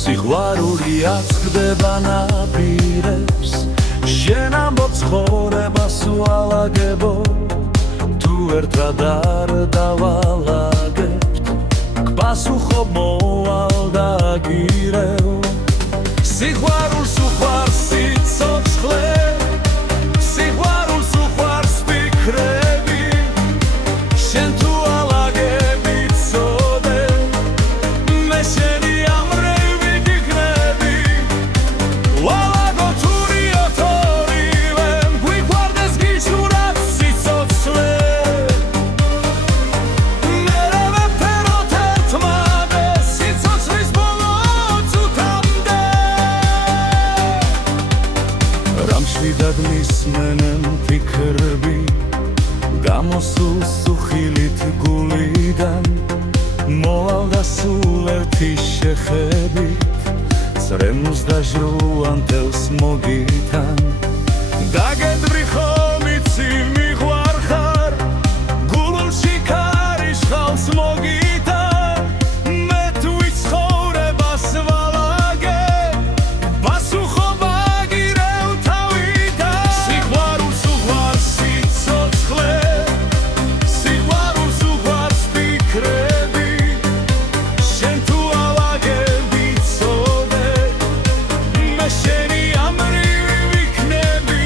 სიყვარული აწვდება ნაპირებს შენ ამბობ ცხოვრებას ვალაგებო თუ ერთად არ დავალაგებთ გპასუხობ მოვალ დაგირევ სიყვარულს უყვარს სიცოცხლე სიყვარულს უყვარს ფიქრები შენ თუ ალაგები წოდე მე შენი ამრევი გიქნები ვალაგო თურიო თორივე გვიყვარდეს გიჩურად სიცოცხლე მერე ვეფეროთ ერთმანე სიცოცხლის ბოლო წუთამდე რამშვიდად მისმენენ ფიქრები გამოსულ სუხილით გულიდან მოვალ და სულ ერთი შეხებით წრემლს და ჟუანტელს მოგითან დაგედრი ხომ იცი მიყვარ ხარ გულში ქარიშხალს მოგითან მე თუ ცხოვრებას ვალაგებ პასუხობ აგირევ თავიდან სიყვარულს უყვარს სიცოცხლე სიყვარულს უყვარს ფიქრები შენ თუ ალაგები წოდე მე შენი ამრივი ვიქნები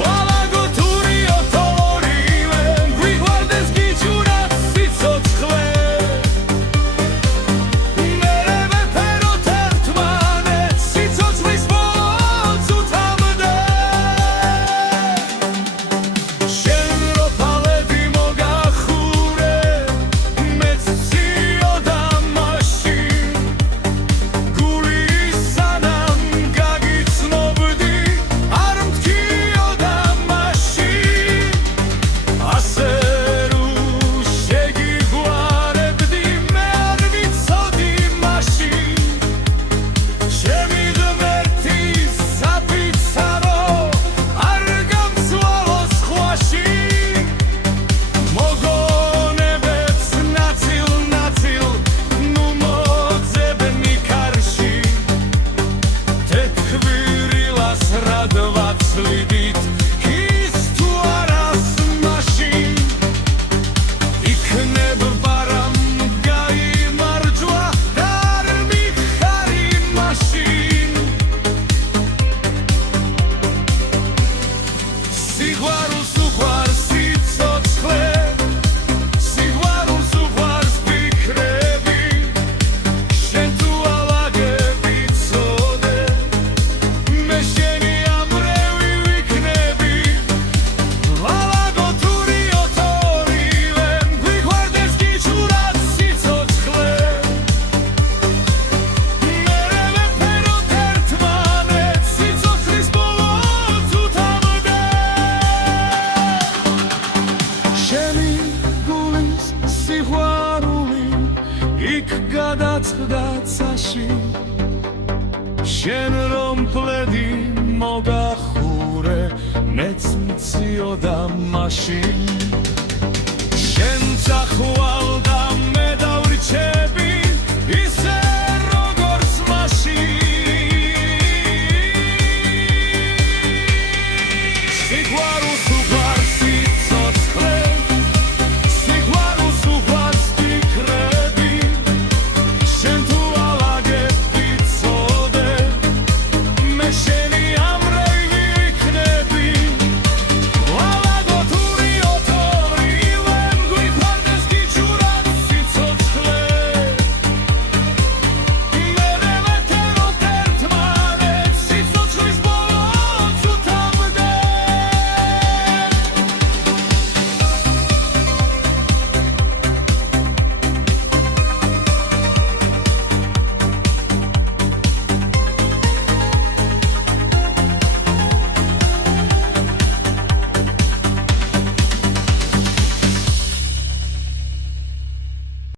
ვალაგო თურიო თორივე გვიყვარდეს გიჩურად სიცოცხლე მერე ვეფეროთ ერთმანეთს სიცოცხლის ბოლო წუთამდე შენ როფალები მოგახურე მეც ციოდა მაშინ გული სანამ გაგიცნობდი არ მткиოდა მაშინ ასე რუ შეგიგვარებდი მე არ ვიცოდი მაშინ ჩემი ღმერთი საფიცარო არ გამცვალო სხვაში მოგონებებს ნაწილ-ნაწილ ნუ მოძებნი კარში თეთრ-გვირილას რად ვაცლიდით ის თუ არას მაშინ იქნებ პარამ გაიმარჯვა და არ მიხარი მაშინ სიყვარულს უყვარს სიცოცხლე სიყვარულს უყვარს ფიქრები შენ თუ ალაგები წოდე მე შენი ამრევი ვიქნები ვალაგო თურიო თორივე გვიყვარდეს გიჩურად სიცოცხლე მერე ვეფეროთ ერთმანეთს სიცოცხლის ბოლო წუთამდე შენი გულის სიყვარული იქ გადაწყდა ცაში შენ რომ პლედი მოგახურე მეც მციოდა მაშინ შენ წახვალ და მე დავრჩე